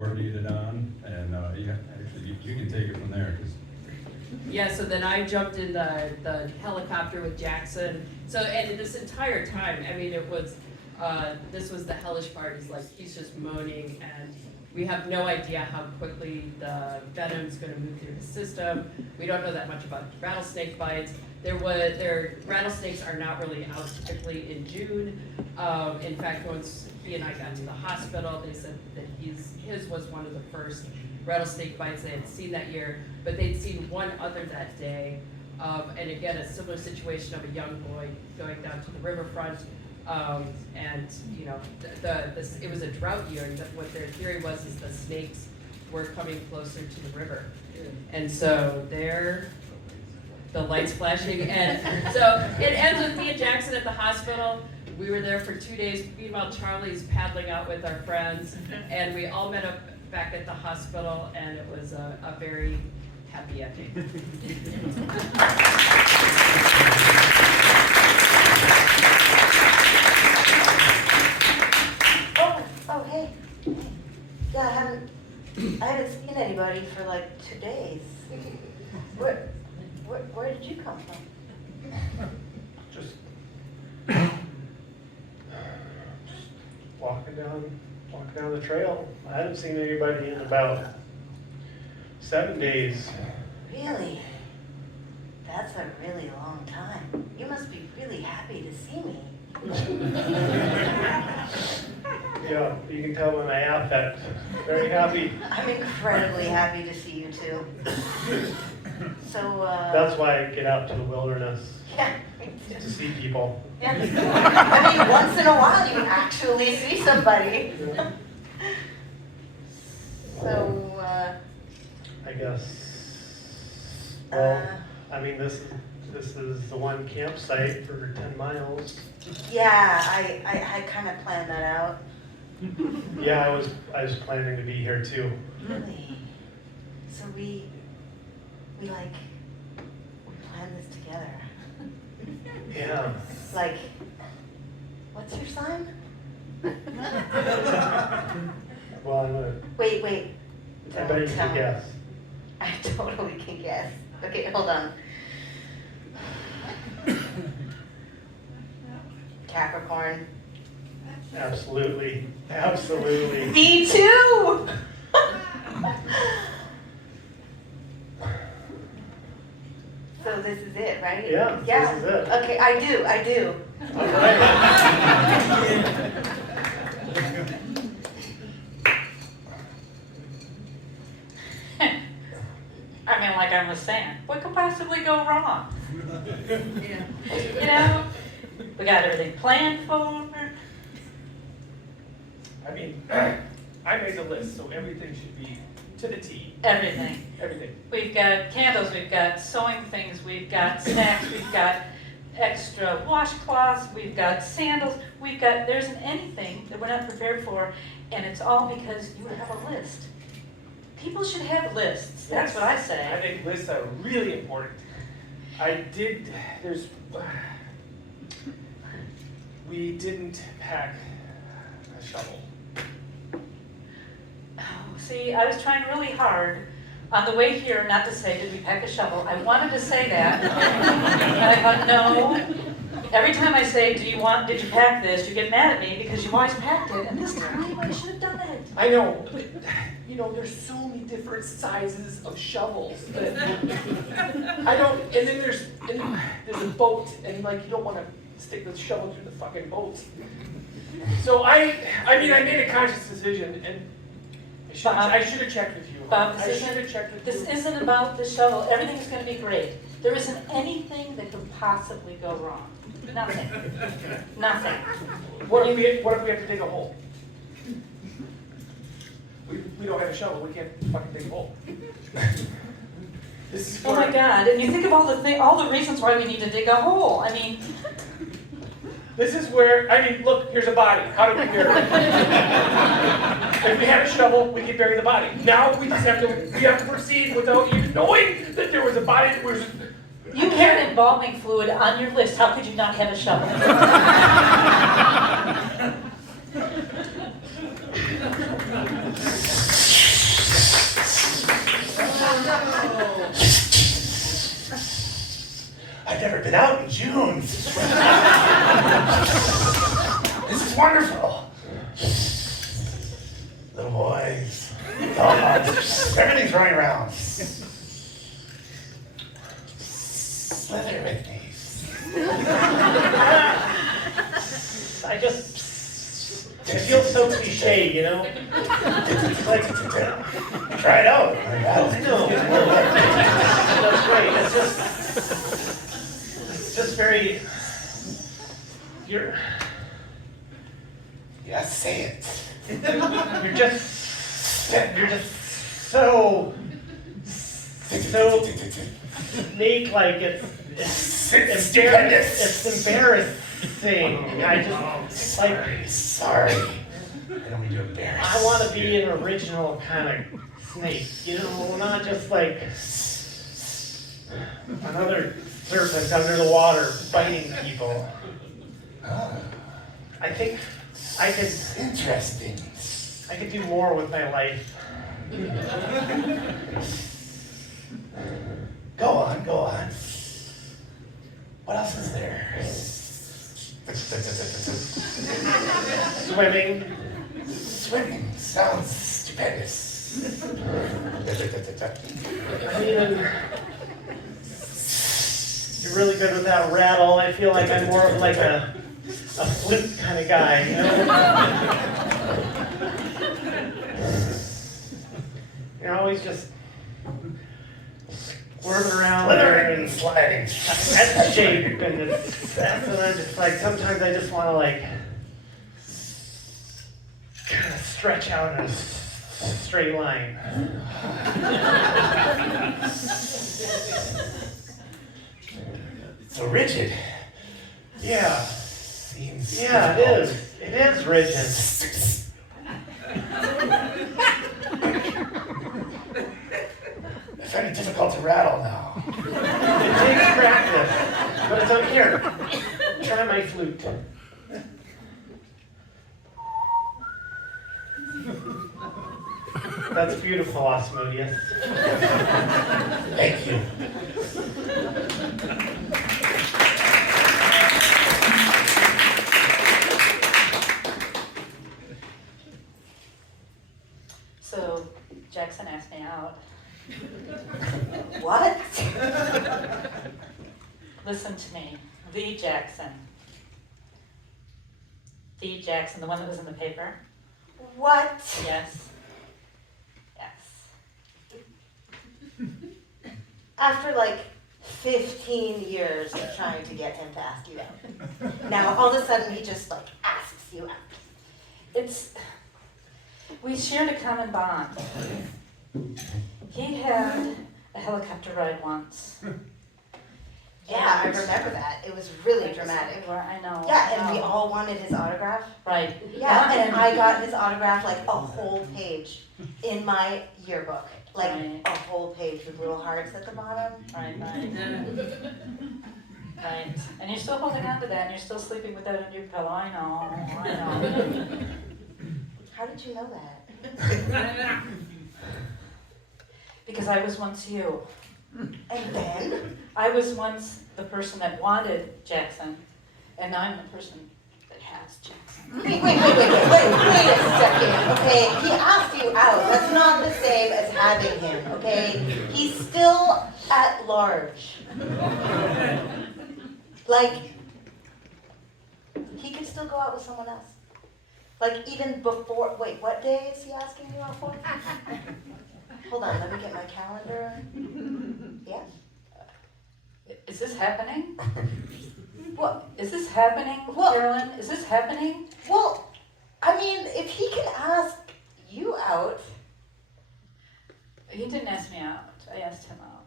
coordinated on, and yeah, actually, you can take it from there, 'cause Yeah, so then I jumped in the helicopter with Jackson. So, and this entire time, I mean, this was the hellish part, is like, he's just moaning, and we have no idea how quickly the venom's gonna move through his system. We don't know that much about rattlesnake bites. Rattlesnakes are not really out typically in June. In fact, once he and I got to the hospital, they said that his was one of the first rattlesnake bites they had seen that year, but they'd seen one other that day. And again, a similar situation of a young boy going down to the riverfront. And you know, it was a drought year, and what their theory was is the snakes were coming closer to the river. And so the lights flashing, and so it ends with me and Jackson at the hospital. We were there for 2 days. Meanwhile, Charlie's paddling out with our friends, and we all met up back at the hospital, and it was a very happy ending. Oh, hey. Yeah, I haven't seen anybody for like 2 days. Where did you come from? Just walking down the trail. I haven't seen anybody in about 7 days. Really? That's a really long time. You must be really happy to see me. Yeah, you can tell by my affect. Very happy. I'm incredibly happy to see you too. So, That's why I get out to the wilderness, yeah, me too. to see people. Yeah. I mean, once in a while you actually see somebody. So, I guess, well, I mean, this is the one campsite for 10 miles. yeah, I kind of planned that out. Yeah, I was planning to be here too. Really? So we planned this together. Yeah. Like, what's your sign? Well, I'm gonna, Wait. I bet you Don't can tell. guess. I totally can guess. Okay, hold on. Capricorn. Absolutely. Absolutely. Me too! So this is it, right? Yeah, this is it. Okay, I do. All right. I mean, like I was saying, what could possibly go wrong? You know, we got everything planned for. I mean, I made the list, so everything should be to the T. Everything. Everything. We've got candles, we've got sewing things, we've got snacks, we've got extra washcloths, we've got sandals, there isn't anything that we're not prepared for, and it's all because you have a list. People should have lists, that's what I I say. think lists are really important. We didn't pack a shovel. Oh, see, I was trying really hard on the way here not to say, did we pack a shovel? I wanted to say that, and I thought, no. Every time I say, did you pack this, you get mad at me because you always packed it, and this time I should have done it. I know, but you know, there's so many different sizes of shovels that and then there's a boat, and like you don't want to stick the shovel through the fucking boat. So I mean, I made a conscious decision, and I should have checked with you. Bob, I should have checked with you. This isn't about the shovel. Everything's going to be great. There isn't anything that could possibly go wrong. Nothing. Nothing. What if we have to dig a hole? We don't have a shovel. We can't fucking dig a hole. This is Oh my God! And you think of all the reasons why we need to dig a hole. I mean, This is where, I mean, look, here's a body. How do we bury it? If we had a shovel, we could bury the body. Now we just have to proceed without even knowing that there was a body that was. you had embalming fluid on your list. How could you not have a shovel? I've never been out in June. This is wonderful. Little boys, dogs, everything's running around. Slither with me. It feels so cliche, you know? It's like, Try it out. I know. That's right. It's just very, Yeah, say it. you're just so snake-like. It's embarrassing. I just like. Sorry. I don't mean to embarrass. I want to be an original kind of snake, you know, not just like another serpent under the water biting people. I think I could Interesting. do more with my life. Go on. What else is there? Swimming. Swimming sounds stupendous. I mean, you're really good with that rattle. I feel like I'm more of like a flute kind of guy, you know? You're always just swerving around there and sliding. that's shape and that's and I'm just like sometimes I just want to like kind of stretch out in a straight line. So rigid. Yeah, Seems yeah, it is. It is rigid. It's very difficult to rattle now. It takes practice, but it's up here. Try my flute. That's beautiful, Osmodius. Thank you. So Jackson asked me out. What? Listen to me, the Jackson. The Jackson, the one that was in the paper? What? Yes. Yes. After like 15 years of trying to get him to ask you out. Now all of a sudden he just like asks you out. We shared a common bond. He had a helicopter ride once. Yeah, I remember that. It was really dramatic. I know. Yeah, and I we know. all wanted his autograph. Right. Yeah, and I got his autograph like a whole page in my yearbook. Like Right. a whole page with little hearts at the bottom. Right. Right. And you're still holding on to that, and you're still sleeping with that under your pillow. I know. How did you know that? Because I was once you. And then? I was once the person that wanted Jackson, and now I'm the person that has Jackson. Wait a second, okay? He asked you out. That's not the same as having him, okay? He's still at large. Like, he could still go out with someone else. Like, even before, wait, what day is he asking you out for? Hold on, let me get my calendar. Yes? Is this happening? What? Is this happening, Well- Carolyn? Is this happening? Well, I mean, if he can ask you out, He didn't ask me out. I asked him out.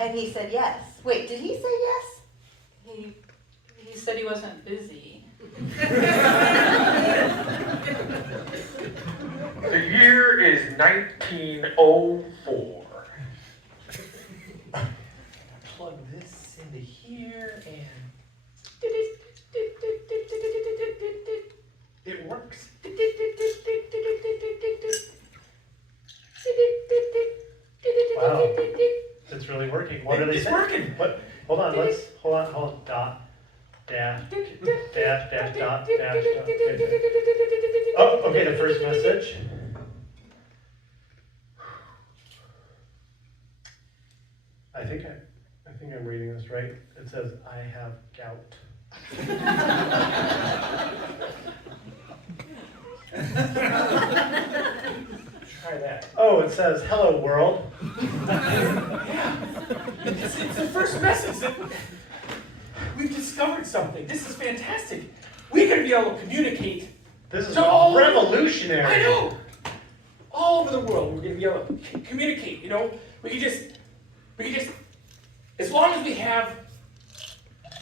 and he said yes. Wait, did he say yes? He said he wasn't busy. The year is 1904. Plug this into here and it works. Wow, it's really working. working. What are they It's saying? working. What? Hold on. Hold on. Dot. Dash. Dash. Dot. Dash. Okay. Oh, okay. The first message. I think I'm reading this right. It says, I have gout. Try that. Oh, it says, hello world. It's the first message. We've discovered something. This is fantastic. We're going to be able to communicate. This is So- revolutionary. I know. All over the world, we're going to be able to communicate. You know, we can just, as long as we have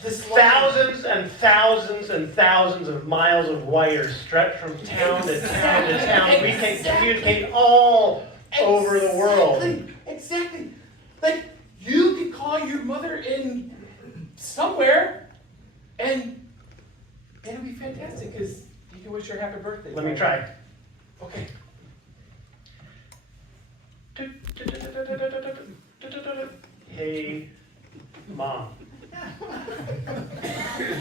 this Thousands and thousands and thousands of miles of wires stretch from town to town to town. We can Exactly. communicate all over the world. Exactly. Like, you could call your mother in somewhere, and it'll be fantastic because you can wish her happy birthday. Let me try. Okay. Hey, Mom.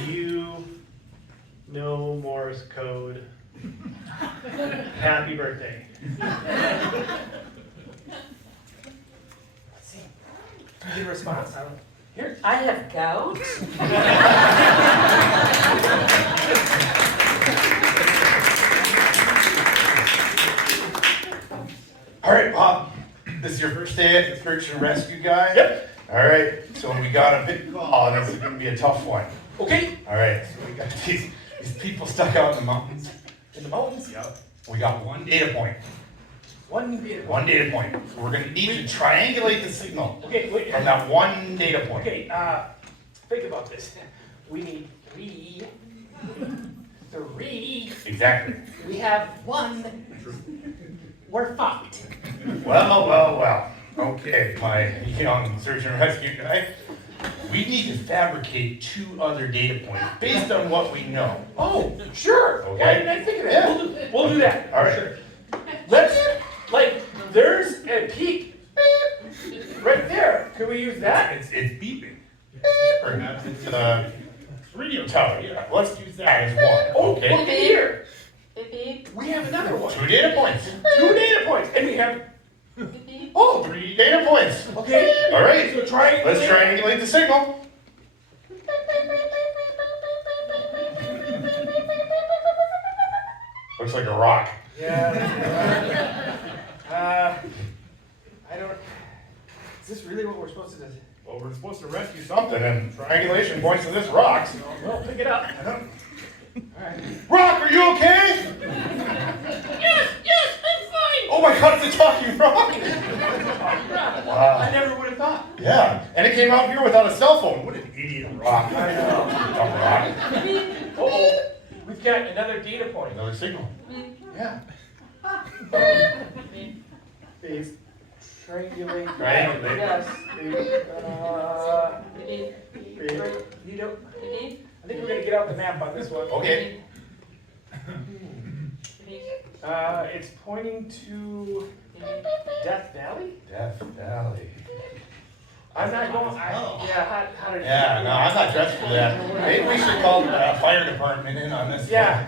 You know Morse code. Happy birthday. Let's see. Get a response. Here. I have gout. All right, Bob, this is your first day at the search and rescue guy? Yep. All right, so we got a big call, and this is gonna be a tough one. Okay. All right, so we got these people stuck out in the mountains. In the mountains. Yep. We got one data point. One data. One data point. So we're gonna need to triangulate the signal Okay, wait. from that one data point. Okay, think about this. We need three. Exactly. We have one. We're fucked. Well. Okay, my young search and rescue guy. We need to fabricate 2 other data points based on what we know. Oh, sure. Okay. Why didn't I think of that? Yeah. We'll do that. All right. Sure. Let's, there's a peak right there. Can we use that? It's beeping. Perhaps it's a radio tower. Yeah, let's use that as one. Oh, Okay. look at here. Beep, beep, We have another one. 2 data points. 2 data points. And we have, beep, beep. oh, 3 data points. okay. All right. So try. Let's triangulate the signal. Looks like a rock. Yeah. I don't, is this really what we're supposed to do? Well, we're supposed to rescue something, and triangulation points to this rock. So. Well, pick it up. Alright. Rock, are you okay? Yes, I'm fine. Oh my God, it's a talking rock. I Wow. never would have thought. Yeah, and it came out here without a cell phone. What an idiot rock. I know. Dumb rock. Uh-oh. We've got another data point. Another signal. Yeah. Please. Triangulate. Triangulate. Yes. Beep, You don't, beep, I think we're gonna get out the map on this one. Okay. beep, It's pointing to Death Valley? Death Valley. I'm not going, yeah, how did? Yeah, no, I'm not dressed for that. Maybe we should call the fire department in on this. Yeah,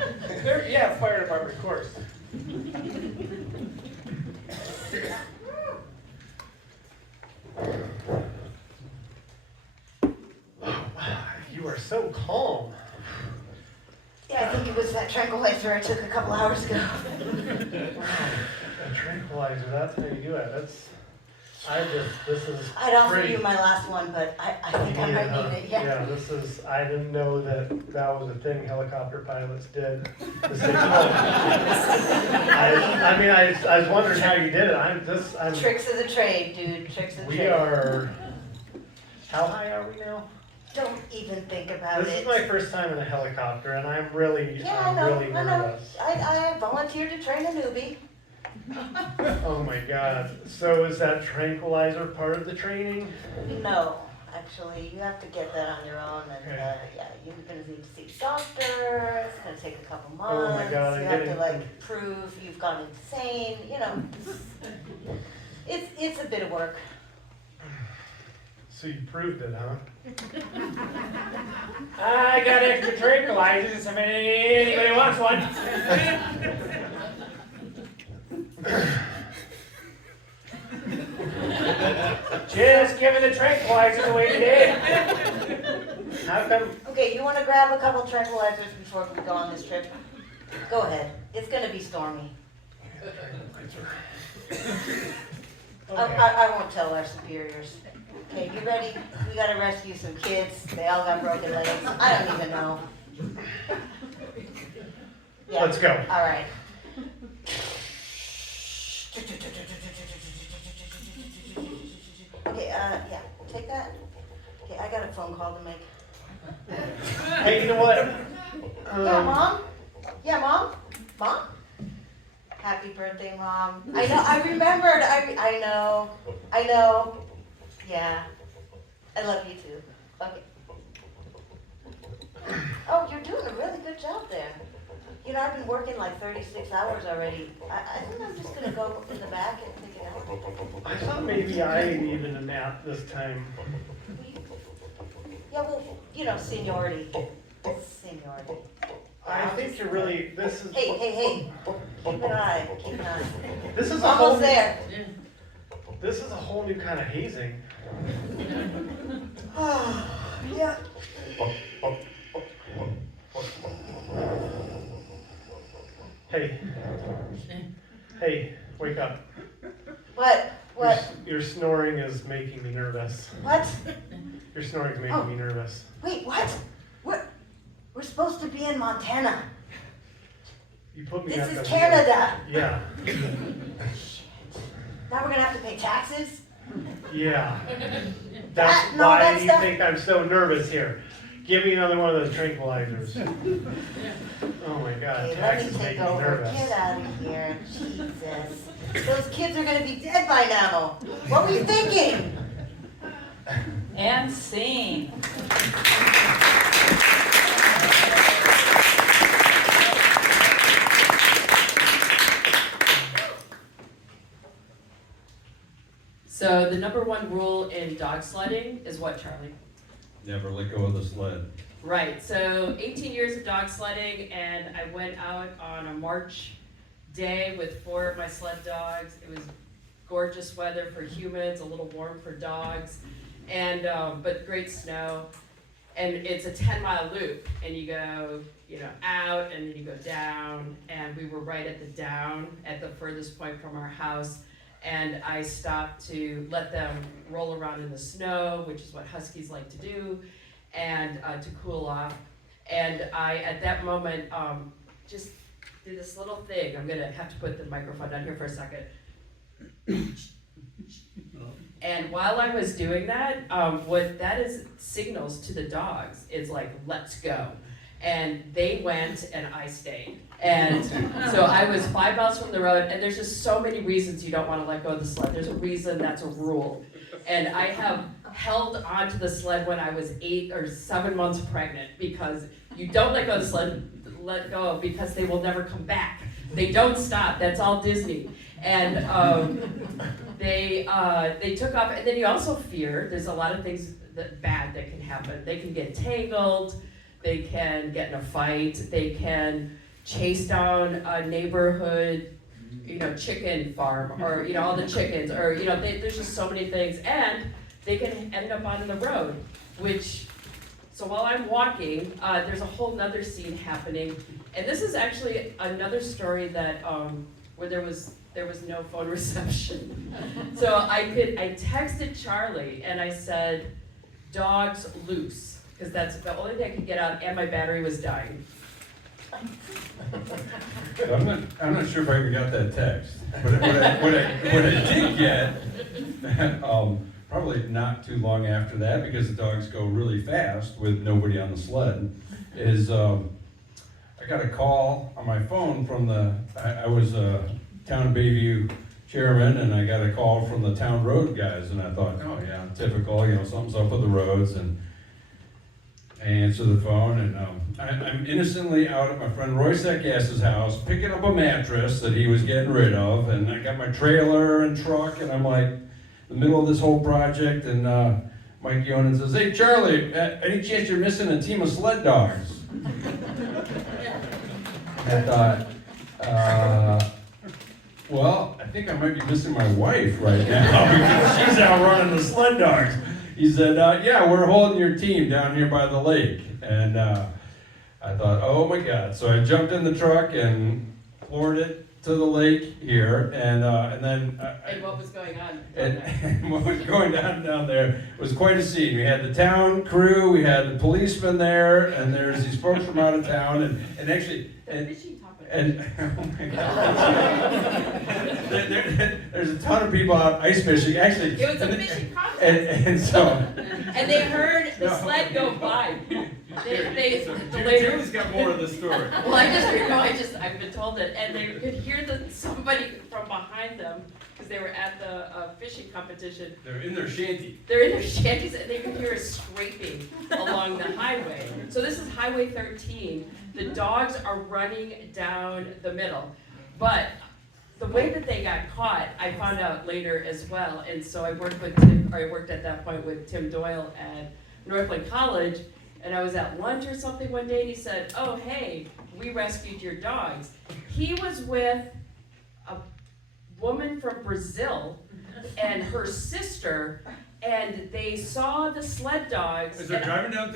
yeah, fire department, of course. You are so calm. Yeah, I think it was that tranquilizer I took a couple hours ago. A tranquilizer, that's how you do it. This is I'd offer pretty. you my last one, but I think I might need it, yeah. Yeah, I didn't know that was a thing helicopter pilots did. To stay calm. I was wondering how you did it. I'm Tricks of the trade, dude, tricks of the we trade. are, how high are we now? Don't even think about This it. is my first time in a helicopter and I'm really Yeah, I know, really I know. nervous. I volunteered to train a newbie. Oh my God. So is that tranquilizer part of the training? No, actually, you have to get that on your own, and Okay. yeah, you're gonna need to see a doctor. It's gonna take a couple Oh my months. God, I'm You have to getting- like prove you've gone insane. You know, it's a bit of work. So you proved it, huh? I got extra tranquilizers if anybody wants one. Just giving the tranquilizers away today. How come? Okay, you wanna grab a couple tranquilizers before we go on this trip? Go ahead, it's gonna be stormy. I won't tell our superiors. Okay, you ready? We gotta rescue some kids, they all got broken legs, I don't even know. Yeah, Let's go. all right. Okay, yeah, take that. Okay, I got a phone call to make. Hey, you know what? Yeah, Mom? Yeah, Mom? Mom? Happy birthday, Mom. I know, I remembered, I know. Yeah. I love you too. Okay. Oh, you're doing a really good job there. You know, I've been working like 36 hours already. I think I'm just gonna go in the back and pick it up. I thought maybe I needed a nap this time. Yeah, well, you know, seniority. Seniority. I think you're really, this is. Hey. Keep an eye. This is a whole. Almost there. This is a whole new kind of hazing. Yeah. Hey, wake up. What? Your snoring is making me nervous. What? Your snoring is making me nervous. Wait, what? We're supposed to be in Montana. You put me This up is as- Canada. Yeah, Now we're gonna have to pay taxes? yeah. That's No, why that's you not- think I'm so nervous here. Give me another one of those tranquilizers. Oh my God, Okay, let me taxes take make me over. nervous. Get out of here. Jesus. Those kids are gonna be dead by now. What were you thinking? And scene. So the number one rule in dog sledding is what, Charlie? Never let go of the sled. Right, so 18 years of dog sledding, and I went out on a March day with 4 of my sled dogs. It was gorgeous weather for humans, a little warm for dogs, and but great snow. And it's a 10-mile loop, and you go, out, and then you go down. And we were right at the down, at the furthest point from our house. And I stopped to let them roll around in the snow, which is what huskies like to do, and to cool off. And I, at that moment, just did this little thing. I'm gonna have to put the microphone down here for a second. And while I was doing that, what that is signals to the dogs is like, let's go. And they went and I stayed. And so I was 5 miles from the road, and there's just so many reasons you don't want to let go of the sled. There's a reason, that's a rule. And I have held onto the sled when I was 8 or 7 months pregnant, because you don't let go of the sled, let go because they will never come back. They don't stop, that's all Disney. And they took off, and then you also fear, there's a lot of things bad that can happen. They can get tangled, they can get in a fight, they can chase down a neighborhood, chicken farm, or, all the chickens, or, there's just so many things, and they can end up on the road, so while I'm walking, there's a whole nother scene happening, and this is actually another story that, where there was no phone reception. So I texted Charlie, and I said, dogs loose, because that's the only thing I could get out, and my battery was dying. I'm not sure if I even got that text, but what I did get, probably not too long after that, because the dogs go really fast with nobody on the sled, is I got a call on my phone from I was a Town of Bayview chairman, and I got a call from the town road guys, and I thought, oh yeah, typical, something's up with the roads, and I answer the phone, and I'm innocently out at my friend Roy Setgass's house picking up a mattress that he was getting rid of, and I got my trailer and truck, and I'm like in the middle of this whole project, and Mike Yonan says, "Hey Charlie, any chance you're missing a team of sled dogs?" I thought, well, I think I might be missing my wife right now because she's out running the sled dogs. He said, yeah, we're holding your team down here by the lake. And I thought, oh my God. So I jumped in the truck and floored it to the lake here. And then... And what was going on? And what was going on down there was quite a scene. We had the town crew, we had the policemen there, and there's these folks from out of town, and actually... The fishing topic. And oh my God, there's a ton of people out ice fishing. Actually, It was a fishing contest. and so. And they heard the sled go by. Julie's got more of the story. Well, I've been told it, and they could hear somebody from behind them because they were at the fishing competition. They're in their shanty. They're in their shanties, and they could hear us scraping along the highway. So this is Highway 13. The dogs are running down the middle, but the way that they got caught, I found out later as well. And so I worked at that point with Tim Doyle at Northland College, and I was at lunch or something one day, and he said, "Oh, hey, we rescued your dogs." He was with a woman from Brazil and her sister, and they saw the sled dogs As they're driving down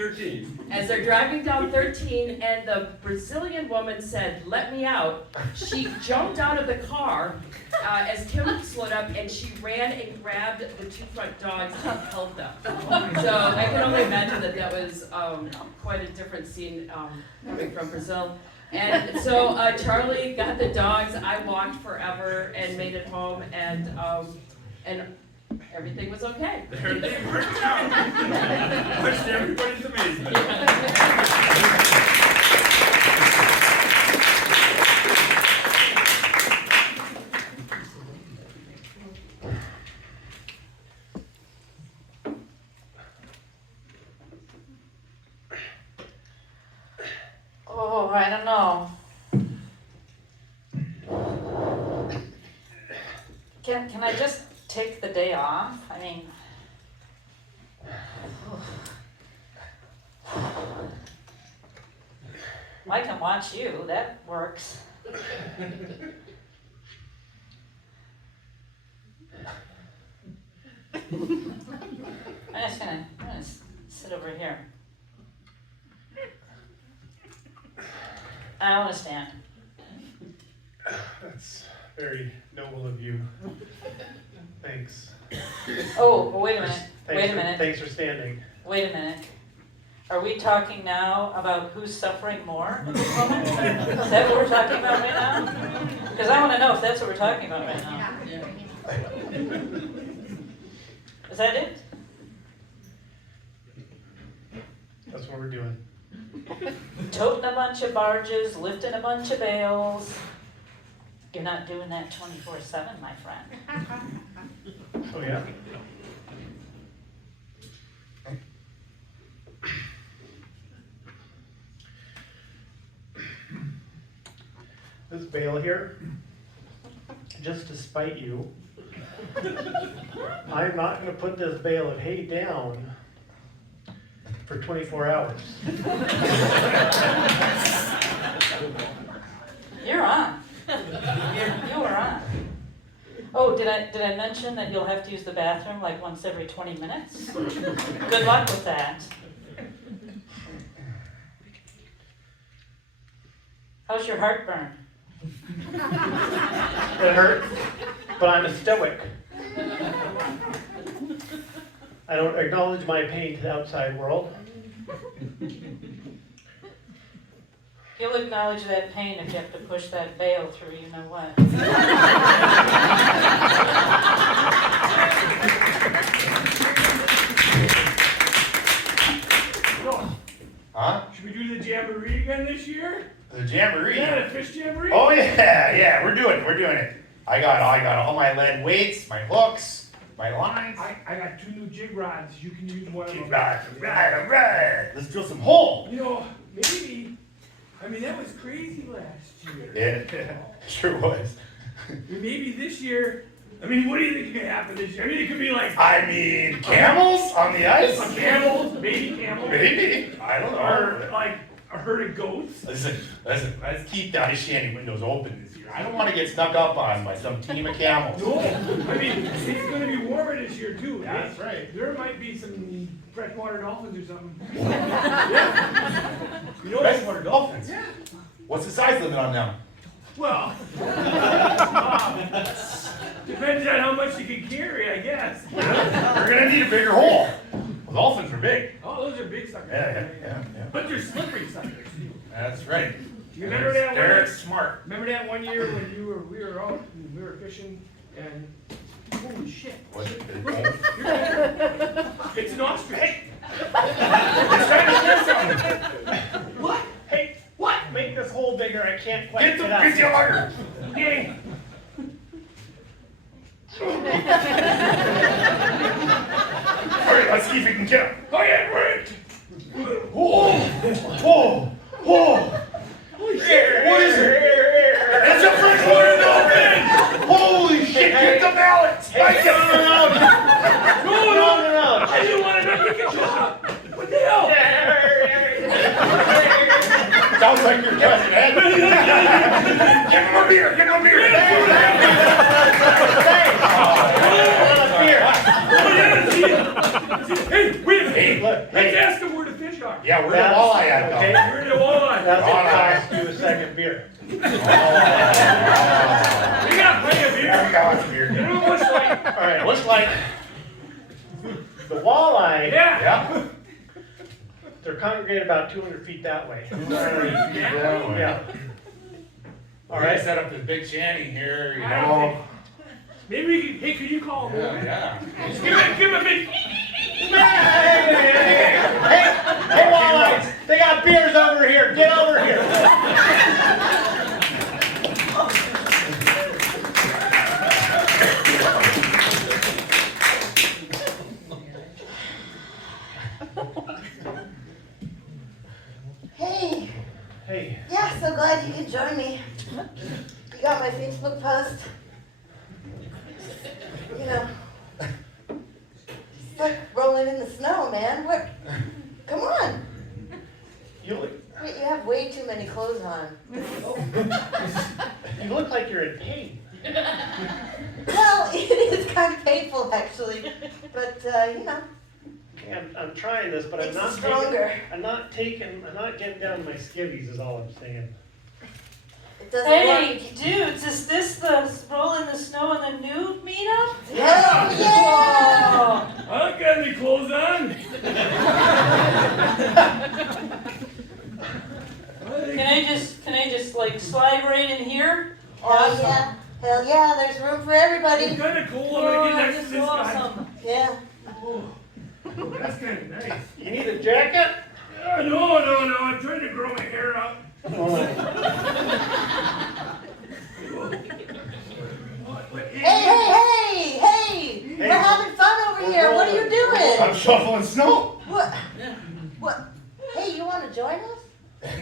13. And the Brazilian woman said, "Let me out." She jumped out of the car as Tim slowed up, and she ran and grabbed the two front dogs and held them. So I can only imagine that was quite a different scene coming from Brazil. And so Charlie got the dogs. I walked forever and made it home, and everything was okay. Everything worked out. Much to everybody's amazement. Oh, I don't know. Can I just take the day off? I mean, I can watch you, that works. I'm gonna sit over here. I don't wanna stand. That's very noble of you. Thanks. Oh, well, wait a minute, wait a minute, Thanks for standing. wait a minute. Are we talking now about who's suffering more at this moment? Is that what we're talking about right now? Because I wanna know if that's what we're talking about right now. Is that it? That's what we're doing. Toting a bunch of barges, lifting a bunch of bales. You're not doing that 24/7, my friend. Oh, yeah? This bale here, just to spite you, I'm not gonna put this bale of hay down for 24 hours. You're on. You are on. Oh, did I mention that you'll have to use the bathroom like once every 20 minutes? Good luck with that. How's your heartburn? It hurts, but I'm a stoic. I don't acknowledge my pain to the outside world. You'll acknowledge that pain if you have to push that bale through you know what. Huh? Should we do the jamboree again this year? The jamboree? Yeah, the fish jamboree? Oh yeah, we're doing it. I got all my lead weights, my hooks, my lines. I got 2 new jig rods. You can use one of them. Right. Let's drill some holes. You know, maybe, I mean, that was crazy last year. Yeah, sure was. Maybe this year, I mean, what do you think could happen this year? I mean, it could be like I mean, camels on the ice? some camels, baby camels, Maybe. I don't or know. like a herd of goats. Listen, let's keep the ice shanty windows open this year. I don't want to get snuck up on by some team of camels. No, I mean, it's gonna be warmer this year too. That's right. There might be some freshwater dolphins or something. Yeah. You know what? Freshwater dolphins? Yeah. What's the size limit on them? Well, depends on how much you can carry, I guess. We're gonna need a bigger hole. Well, dolphins are big. Oh, those are big suckers. Yeah. But they're slippery suckers too. That's right. You remember that one? They're smart. Remember that one year when we were out and we were fishing and holy shit. What's it? It's an ostrich. It's time to do something. What? Hey, what? Make this hole bigger, I can't quite Get the get up. busy lugger. Okay. All right, let's see if we can get him. Oh yeah, great. Whoa. Holy shit. What is it? It's a freshwater dolphin! Holy shit, get the balance! Hey, No. no. I didn't want to make a job. What the hell? Sounds like your cousin, Ed. Give him a beer, give him a beer. Hey, wait a minute. Hey, Look, Let's ask them where the fish are. Yeah, where's the walleye at, though? Okay. Where the walleye? That's gonna cost you a second beer. We got plenty of We beer. got lots of beer. You know what's like? All right, What's like? the walleye, Yeah. Yeah. they're congregated about 200 feet that way. Yeah. Yeah. All right, set up this big shanty here, you I don't know. think- Maybe we can, hey, could you call him over? Yeah. Give him a big. Hey, walleyes, they got beers over here. Get over here. Hey, Hey, yeah, so glad you could join me. You got my Facebook post. You know, it's like rolling in the snow, man. What? Come on. you look, Wait, you have way too many clothes on. you look like you're in pain. Well, it is kind of painful, actually. But, you know, I'm trying this, but I'm makes not you stronger. I'm not getting down to my skivvies is all I'm saying. It doesn't Hey, work. dudes, is this the roll in the snow and the nude meetup? Hell yeah! I don't got any clothes on. Can I just like slide right in here? Hell yeah. Hell yeah, there's room for everybody. It's kind of cool. I'm Oh, gonna get next this to is this guy. awesome. Yeah. Oh, that's kind of nice. You need a jacket? No. I'm trying to grow my hair out. Hey! We're having fun over here. What are you doing? I'm shoveling snow. What? Hey, you want to join us?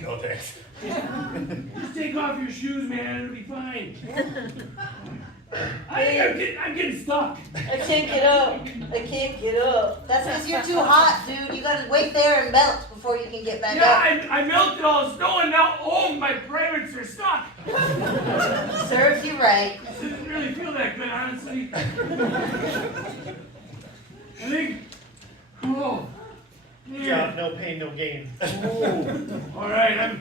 No thanks. Just take off your shoes, man. It'll be fine. I think I'm getting stuck. I can't get up. That's because you're too hot, dude. You gotta wait there and melt before you can get back Yeah, up. I melted all the snow and now, oh, my privates are stuck. Serves you right. This doesn't really feel that good, honestly. I think, oh, Yeah, yeah. no pain, no gain. Oh, all right,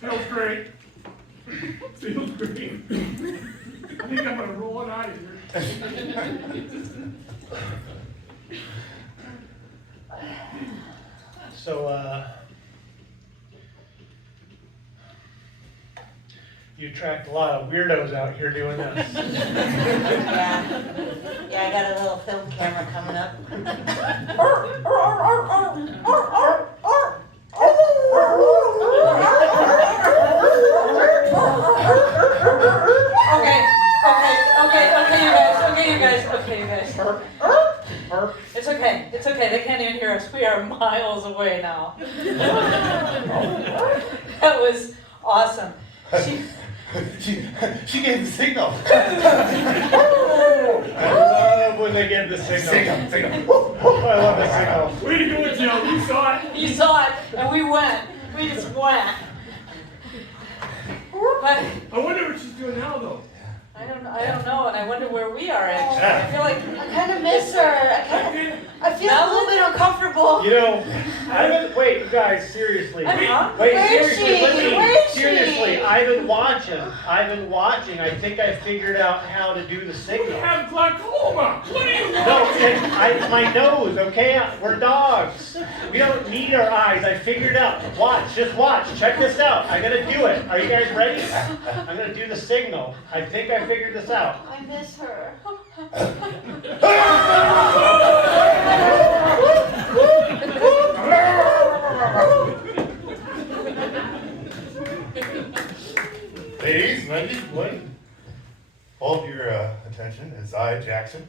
feels great. Feels great. I think I'm gonna roll it out of here. So, you attract a lot of weirdos out here doing this. Yeah, I got a little film camera coming up. Okay, you guys. It's okay, they can't even hear us, we are miles away now. That was awesome. She gave the signal. I love when they give the signal. Signal. I love the signal. Way to go, Jill, you saw it. You saw it, and we went. We just went. But I wonder what she's doing now, though. I don't know, and I wonder where we are actually. I feel like I kind of miss her. I feel a little bit uncomfortable. You know, wait, you guys, seriously. I'm hungry. Wait, Where is seriously, she? listen, Where is she? seriously, I've been watching. I think I figured out how to do the We signal. have glaucoma. What are you No, watching? it's my nose, okay? We're dogs. We don't need our eyes. I figured it out. Watch, just watch. Check this out. I'm gonna do it. Are you guys ready? I'm gonna do the signal. I think I figured this out. I miss her. Ladies, Wendy, hold your attention as I, Jackson.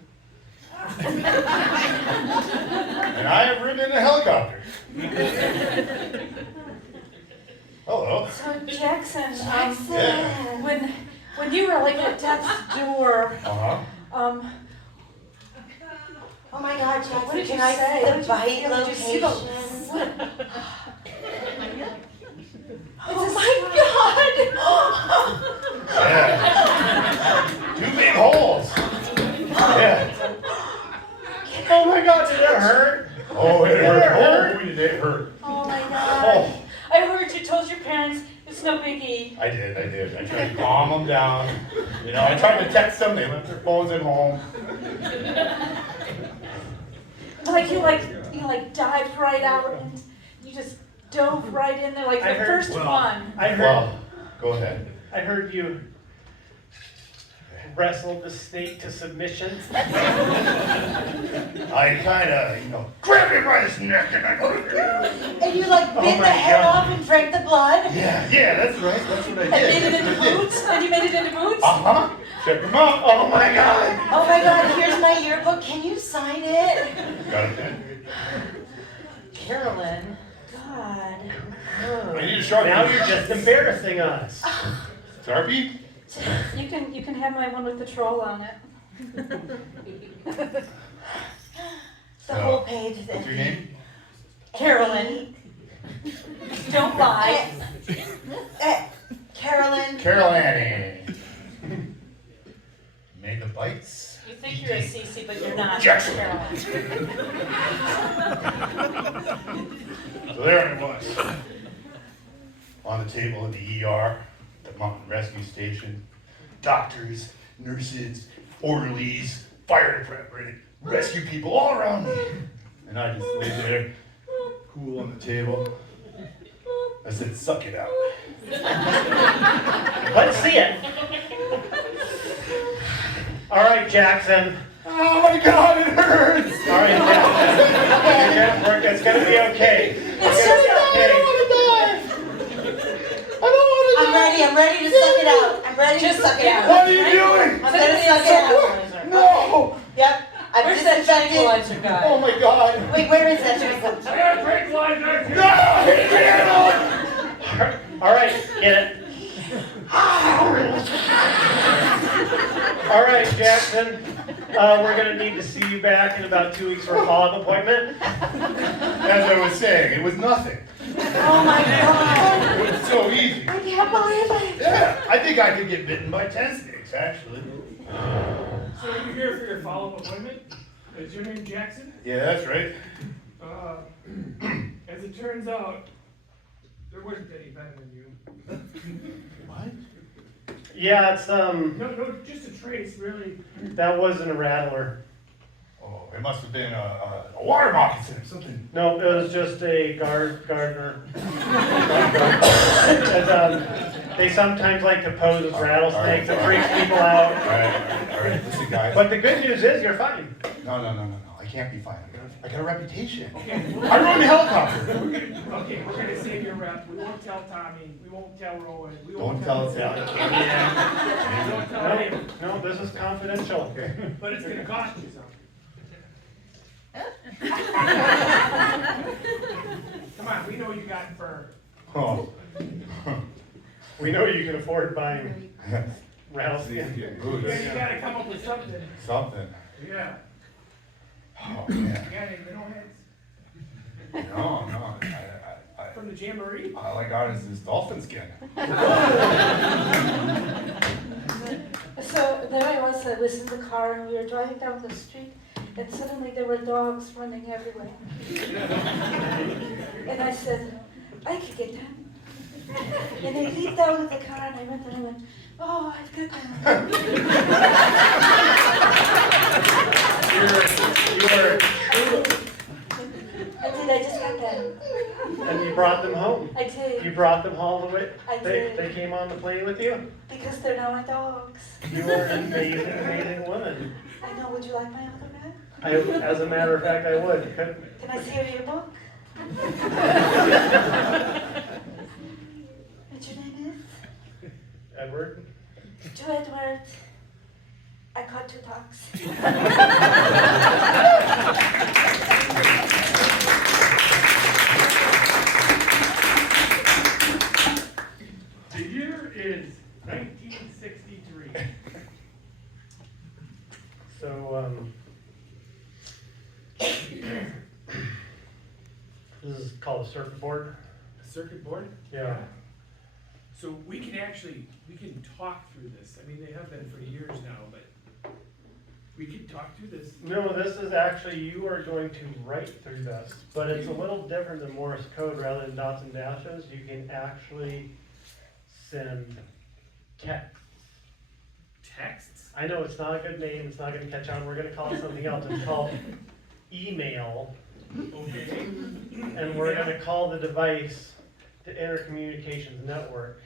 And I have ridden in a helicopter. Hello. so Jackson, Yeah. when you were like at death's door, Uh-huh. Oh my God, What Jackson, did can you I say? see What the did you bite feel? Did you see the- location? Oh my God! Yeah. 2 big holes. Yeah. Oh my God, did it hurt? Oh, it Did it hurt. hurt? Oh, did it hurt. Oh my God. Oh, I heard you told your parents it's no biggie. I did. I tried to calm them down. You know, I tried to text them. They left their phones at home. Like you dived right out and you just dove right in there like I the heard- first one. I heard, Well, go ahead. I heard you wrestled the snake to submission. I kind of, grabbed him by his neck and I And you like bit my the head God. off and drank the blood? Yeah, that's right. That's what I did. And made it That's into what I did. boots? And you made it into boots? Uh-huh. Check them out. Oh my God. Oh my God, here's my yearbook. Can you sign it? Got it then. Carolyn. God. I need a Sharpie. Now you're just embarrassing us. Sharpie? You can have my one with the troll on it. The whole page. is What's your empty. name? Carolyn. Don't lie. Carolyn. Carol Annie. Made the bites. You think you're a Cece, but you're not. Jackson. Carolyn. So there it was. On the table in the ER, the mountain rescue station. Doctors, nurses, orderlies, fire department, rescue people all around me. And I just lay there, cool on the table. I said, suck it out. Let's see it. All right, Jackson. Oh my God, it hurts! All right, Jackson. It's gonna be okay. It's gonna be okay. I'm ready to suck it out. I'm ready to suck it out. What are you doing? I'm gonna suck it out. No! Yep. I've Where's that disinfected. tranquilizer guy? Oh my God! Wait, where is that tranquilizer? Yeah, tranquilizer. No! All right, get it. All right, Jackson. We're gonna need to see you back in about 2 weeks for a follow-up appointment. As I was saying, it was nothing. Oh my God. It was so easy. I can't believe it. Yeah, I think I could get bitten by 10 snakes, actually. So you're here for your follow-up appointment? Is your name Jackson? Yeah, that's right. As it turns out, there wasn't any better than you. What? Yeah, it's No, just a trace, really. that wasn't a rattler. Oh, it must have been a water moccasin or something. No, it was just a gardener. They sometimes like to pose as rattlesnakes. It freaks people out. All right, listen, guys. But the good news is you're fine. No, I can't be fine. I got a reputation. Okay, I rode a helicopter. okay, we're gonna save your rep. We won't tell Tommy. We won't tell Rowan. We Don't won't tell us Sally. that. We won't tell him. No, this is confidential. But it's gonna cost you something. Come on, we know you got fur. Oh. We know you can afford buying Rattlesnake. Getting good. Yeah, you gotta come up with something. Something. Yeah. Oh, You man. got any middle heads? No. From the Jamboree? I like ours is dolphin skin. So there I was in the car and we were driving down the street and suddenly there were dogs running everywhere. And I said, I could get them. And I leaped out of the car and I went, oh, I've got them. I just got them. And you brought them home. I did. You brought them all the way. I did. They came on the plane with you. Because they're now my dogs. You are an amazing woman. I know, would you like my autograph? As a matter of fact, I would. Can I see your yearbook? What's your name is? Edward. To Edward. I caught 2 ducks. The year is 1963. So, this is called a circuit board. A circuit board? Yeah. So we can talk through this. I mean, they have been for years now, but we can talk through this. No, this is actually, you are going to write through this, but it's a little different than Morse code. Rather than dots and dashes, you can actually send text. Texts? I know it's not a good name, it's not gonna catch on, we're gonna call it something else. It's called email, Okay. and we're gonna call the device the intercommunications network.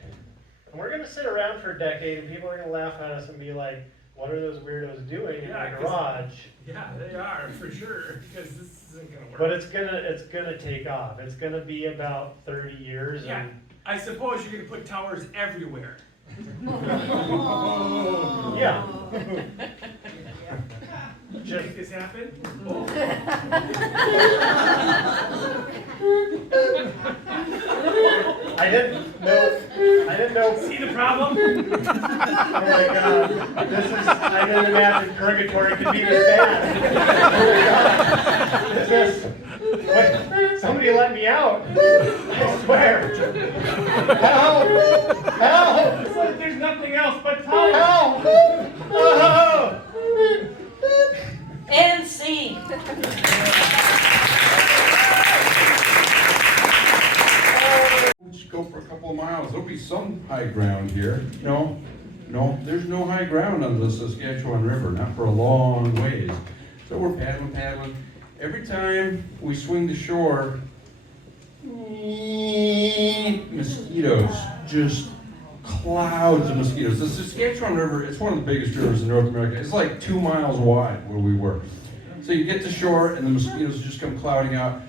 And we're gonna sit around for a decade and people are gonna laugh at us and be like, what are those weirdos doing in Yeah, the 'cause- garage? Yeah, they are, for sure, because this isn't gonna work. But it's gonna take off. It's gonna be about 30 years Yeah. and I suppose you're gonna put towers everywhere. yeah. You Just make this happen? I didn't know. See the problem? Oh my God, I didn't imagine purgatory could be this bad. Oh my God. Wait, somebody let me out. I swear. Help! Help! It's like there's nothing else but towers. Help! Oh! And scene. Just go for a couple of miles, there'll be some high ground here. No, there's no high ground on the Saskatchewan River, not for a long ways. So we're paddling. Every time we swing to shore, mosquitoes, just clouds of mosquitoes. The Saskatchewan River, it's one of the biggest rivers in North America. It's like 2 miles wide where we were. So you get to shore and the mosquitoes just come clouding out.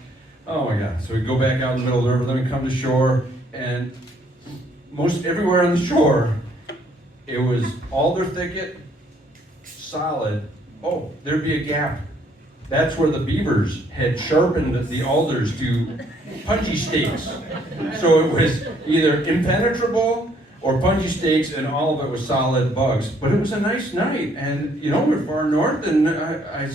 Oh my God, so we go back out in the middle of the river, then we come to shore, and most everywhere on the shore, it was alder thicket, solid. Oh, there'd be a gap. That's where the beavers had sharpened the alders to punji stakes. So it was either impenetrable or punji stakes, and all of it was solid bugs. But it was a nice night, and we're far north, and I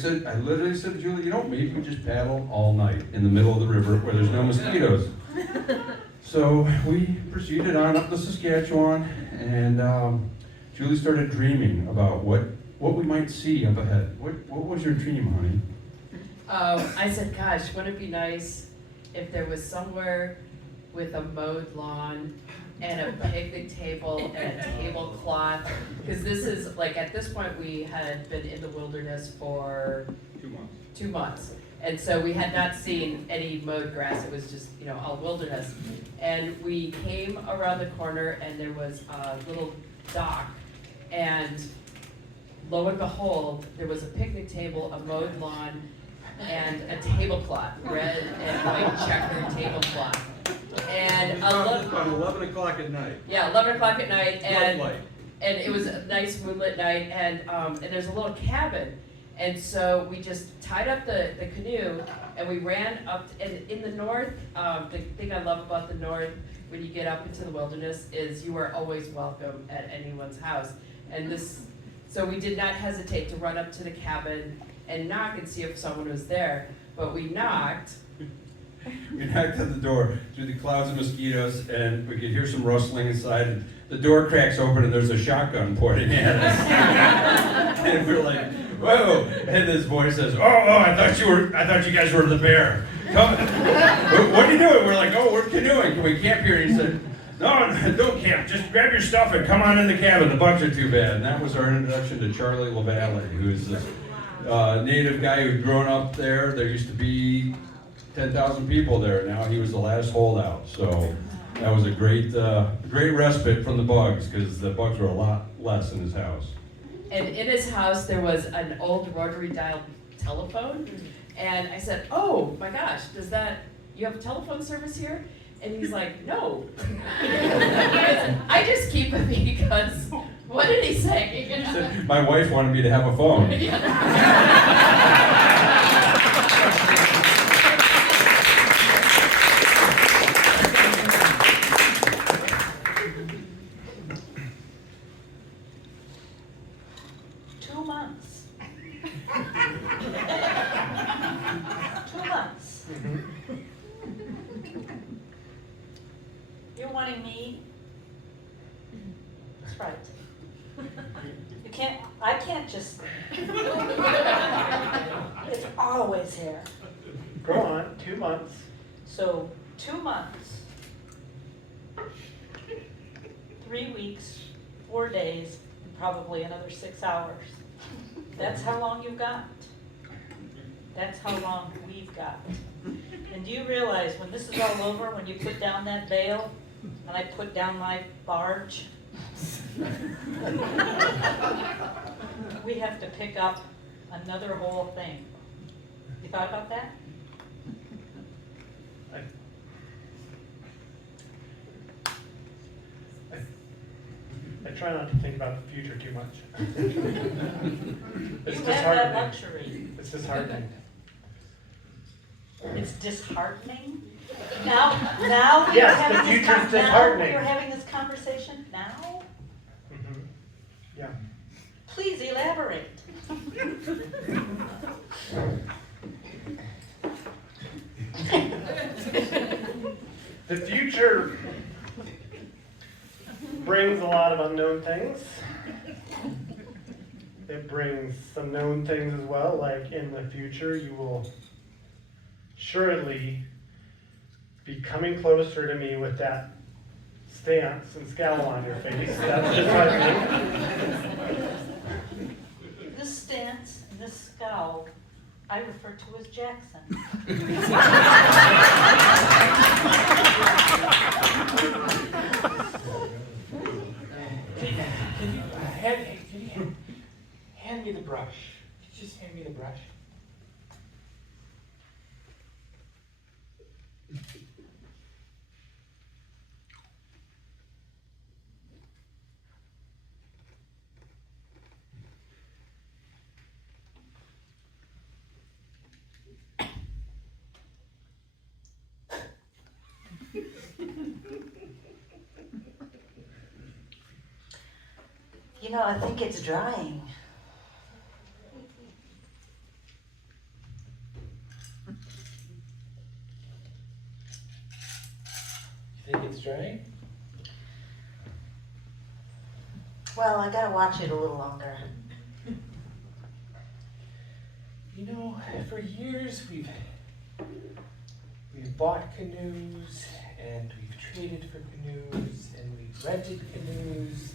literally said to Julie, maybe we just paddle all night in the middle of the river where there's no mosquitoes. So we proceeded on up the Saskatchewan, and Julie started dreaming about what we might see up ahead. What was your dream, honey? I said, gosh, wouldn't it be nice if there was somewhere with a mowed lawn and a picnic table and a tablecloth? Because this is, like, at this point, we had been in the wilderness for 2 months. And so we had not seen any mowed grass. It was just, all wilderness. And we came around the corner and there was a little dock. And lo and behold, there was a picnic table, a mowed lawn, and a tablecloth, red and white checkered tablecloth. And About 11 o'clock at night. yeah, 11 o'clock at night, and Light. it was a nice moonlit night, and there's a little cabin, and so we just tied up the canoe, and we ran up, and in the north, the thing I love about the north when you get up into the wilderness is you are always welcome at anyone's house. And so we did not hesitate to run up to the cabin and knock and see if someone was there. But we knocked. We knocked on the door through the clouds of mosquitoes, and we could hear some rustling inside. And the door cracks open, and there's a shotgun pointing at us. And we're like, "Whoa!" And this boy says, "Oh, I thought you guys were the bear. Come, what are you doing?" We're like, "Oh, we're canoeing. Can we camp here?" And he said, "No, don't camp. Just grab your stuff and come on in the cabin. The bugs are too bad." And that was our introduction to Charlie LaValle, who is this native guy who'd grown up there. There used to be 10,000 people there. Now he was the last holdout. So that was a great respite from the bugs, because the bugs were a lot less in his house. And in his house, there was an old rotary dial telephone. And I said, "Oh my gosh, you have a telephone service here?" And he's like, "No." I just keep it because, what did he say? He said, "My wife wanted me to have a phone." You're wanting me? That's right. I can't just, it's always here. Go on, 2 months. So 2 months, 3 weeks, 4 days, and probably another 6 hours. That's how long you've got. That's how long we've got. And do you realize when this is all over, when you put down that bale, and I put down my barge, we have to pick up another whole thing. You thought about that? I try not to think about the future too much. It's You have that disheartening. luxury. It's disheartening. It's disheartening. Now we Yes, are having the this future's disheartening. Now we are having this conversation now? Mhm. Yeah. Please elaborate. The future brings a lot of unknown things. It brings some known things as well, like in the future you will surely be coming closer to me with that stance and scowl on your face. That's just what I think. This stance and this scowl, I refer to as Jackson. Can you hand me the brush? Could you just hand me the brush? You know, I think it's drying. You think it's drying? Well, I gotta watch it a little longer. You know, for years we've bought canoes, and we've traded for canoes, and we've rented canoes.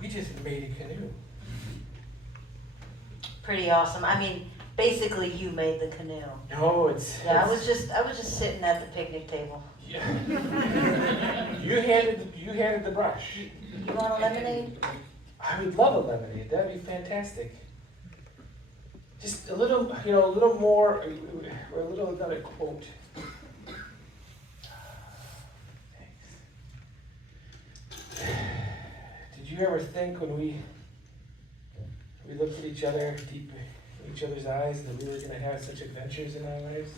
We just made a canoe. Pretty awesome. I mean, basically you made the canoe. No, it's Yeah, I was just sitting at the picnic table. Yeah. You handed the brush. You want a lemonade? I would love a lemonade. That'd be fantastic. Just a little, a little more, or a little another quote. Thanks. Did you ever think when we looked at each other deep in each other's eyes that we were going to have such adventures in our lives?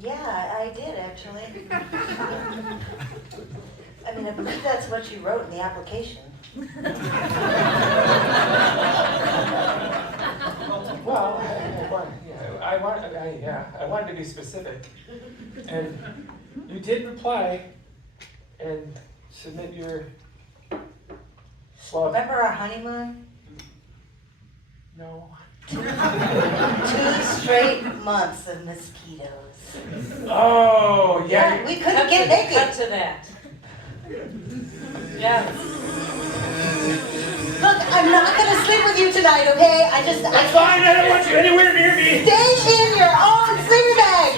Yeah, I did actually. I mean, I believe that's what you wrote in the application. Well, I wanted to be specific. And you did reply and submit your, well, Remember our honeymoon? no. 2 straight months of mosquitoes. Oh, yeah. We couldn't get naked. Cut to that. Yeah. Look, I'm not gonna sleep with you tonight, okay? That's fine, I don't want you anywhere near me. Stay in your own sleeping bag!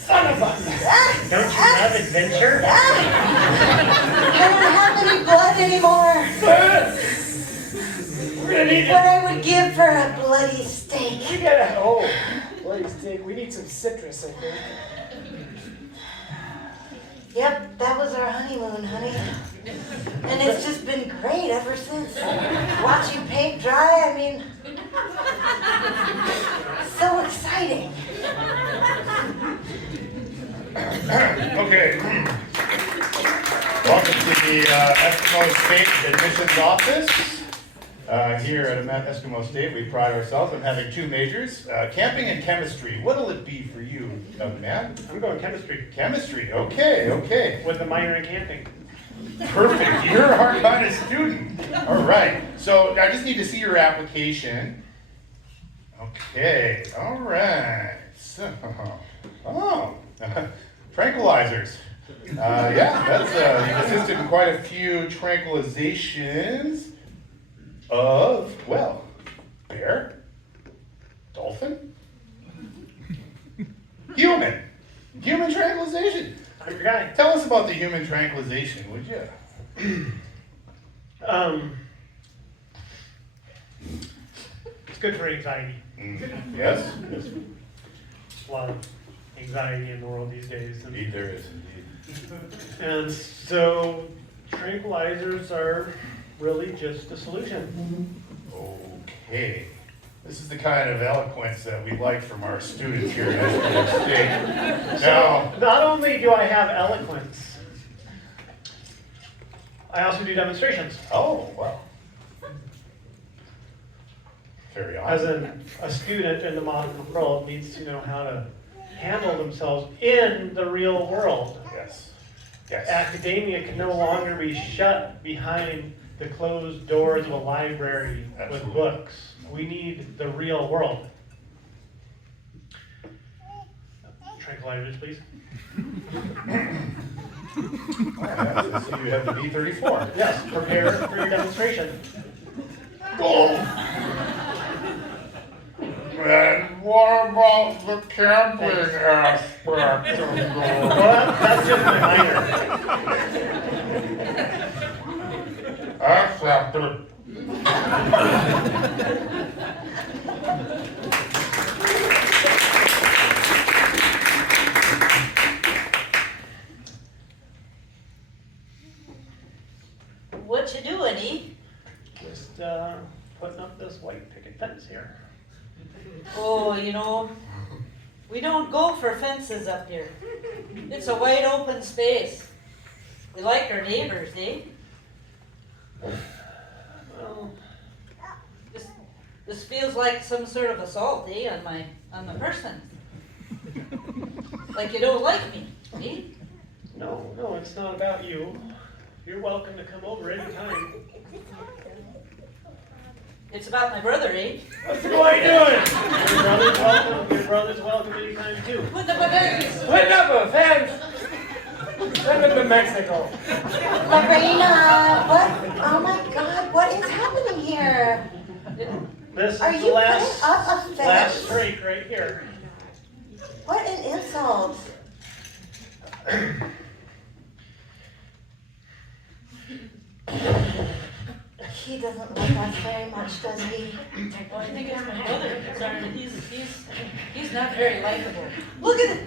Son of a... Don't you love adventure? I don't have any blood anymore. We're gonna need What I would give for a bloody steak. We gotta, oh, bloody steak. We need some citrus, I think. Yep, that was our honeymoon, honey. And it's just been great ever since. Watching paint dry, I mean, so exciting. Okay. Welcome to the Eskimo State Admissions Office. Here at Eskimo State, we pride ourselves on having 2 majors, camping and chemistry. What'll it be for you, young man? I'm going chemistry Chemistry, okay. with a minor in camping. Perfect, you're our kind of student. All right, so I just need to see your application. Okay, all right. So, tranquilizers. Yeah, that's, you've assisted in quite a few tranquilizations of, well, bear, dolphin, human tranquilization. I'm your guy. Tell us about the human tranquilization, would you? It's good for anxiety. Yes? There's a lot of anxiety in the world these days. Indeed there is, indeed. And so tranquilizers are really just a solution. Okay. This is the kind of eloquence that we like from our students here at Eskimo State. Now, Not only do I have eloquence, I also do demonstrations. oh, well. Carry As on. a student in the modern world needs to know how to handle themselves in the real world. Yes. Yes. Academia can no longer be shut behind the closed doors of a library with Absolutely. books. We need the real world. Tranquilizers, please. Oh, yes, I see you have the B-34. Yes, prepare for your demonstration. Oh. And what about the camping aspect of Well, that's just my minor. Accepted. What you doing, E? Just putting up this white picket fence here. Oh, we don't go for fences up here. It's a wide open space. We like our neighbors, eh? Well, This feels like some sort of assault, eh, on the person. Like you don't like me, eh? no, it's not about you. You're welcome to come over anytime. It's about my brother, eh? What's the boy doing? Your brother's welcome. Your brother's welcome anytime too. Put the bananas. Put up a fence! Send them to Mexico. Lorena, what? Oh my God, what is happening here? This Are is you the last putting up a last fence? streak right here. What an insult. He doesn't like us very much, does he? Well, I think it's my brother. Sorry, he's not very likable. Look at it.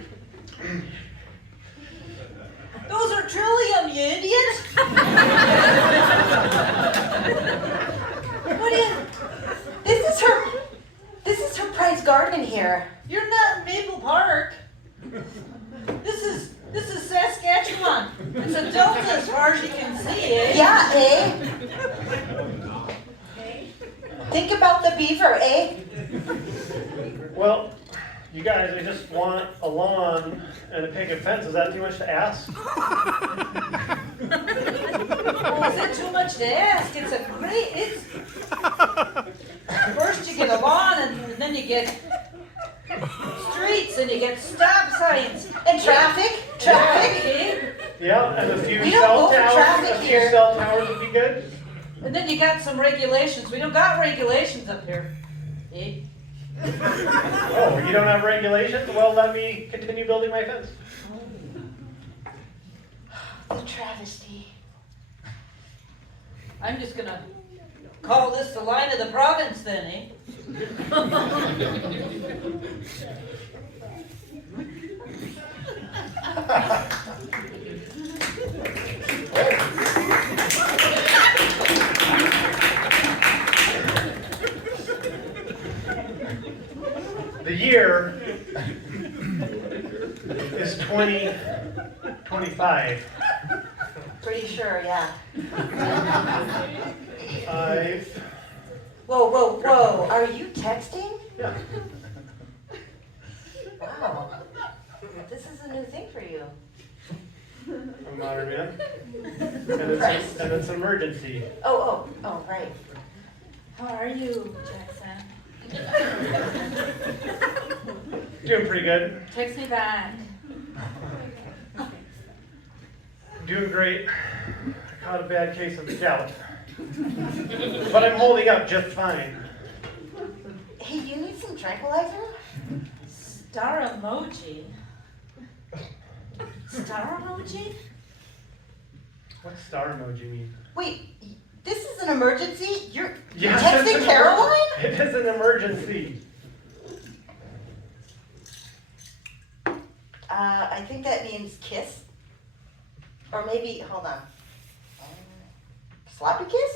Those are trillium, you idiot! What is? This is her prize garden here. You're not in Maple Park. Delta as far as you can see, eh? Yeah, eh? Think about the beaver, eh? Well, you guys, I just want a lawn and a picket fence. Is that too much to ask? Well, is it too much to ask? It's first you get a lawn and then you get streets and you get stop signs. And traffic, Eh? Yeah, and a few We don't cell go for towers. traffic A few here. cell towers would be good. And then you got some regulations. We don't got regulations up here. Eh? Oh, you don't have regulations? Well, let me continue building my fence. The travesty. I'm just gonna call this the line of the province then, eh? The year is 2025. Pretty sure, yeah. Whoa. Are you texting? Yeah. Wow. This is a new thing for you. I'm modern man. And it's an emergency. Oh, right. How are you, Jackson? Doing pretty good. Text me back. Doing great. I caught a bad case of the gout. But I'm holding up just fine. Hey, you need some tranquilizer? Star emoji. Star emoji? What's star emoji mean? Wait, this is an emergency? You're Yes, texting it's an Caroline? It is an emergency. I think that means kiss. Or maybe, hold on. Sloppy kiss?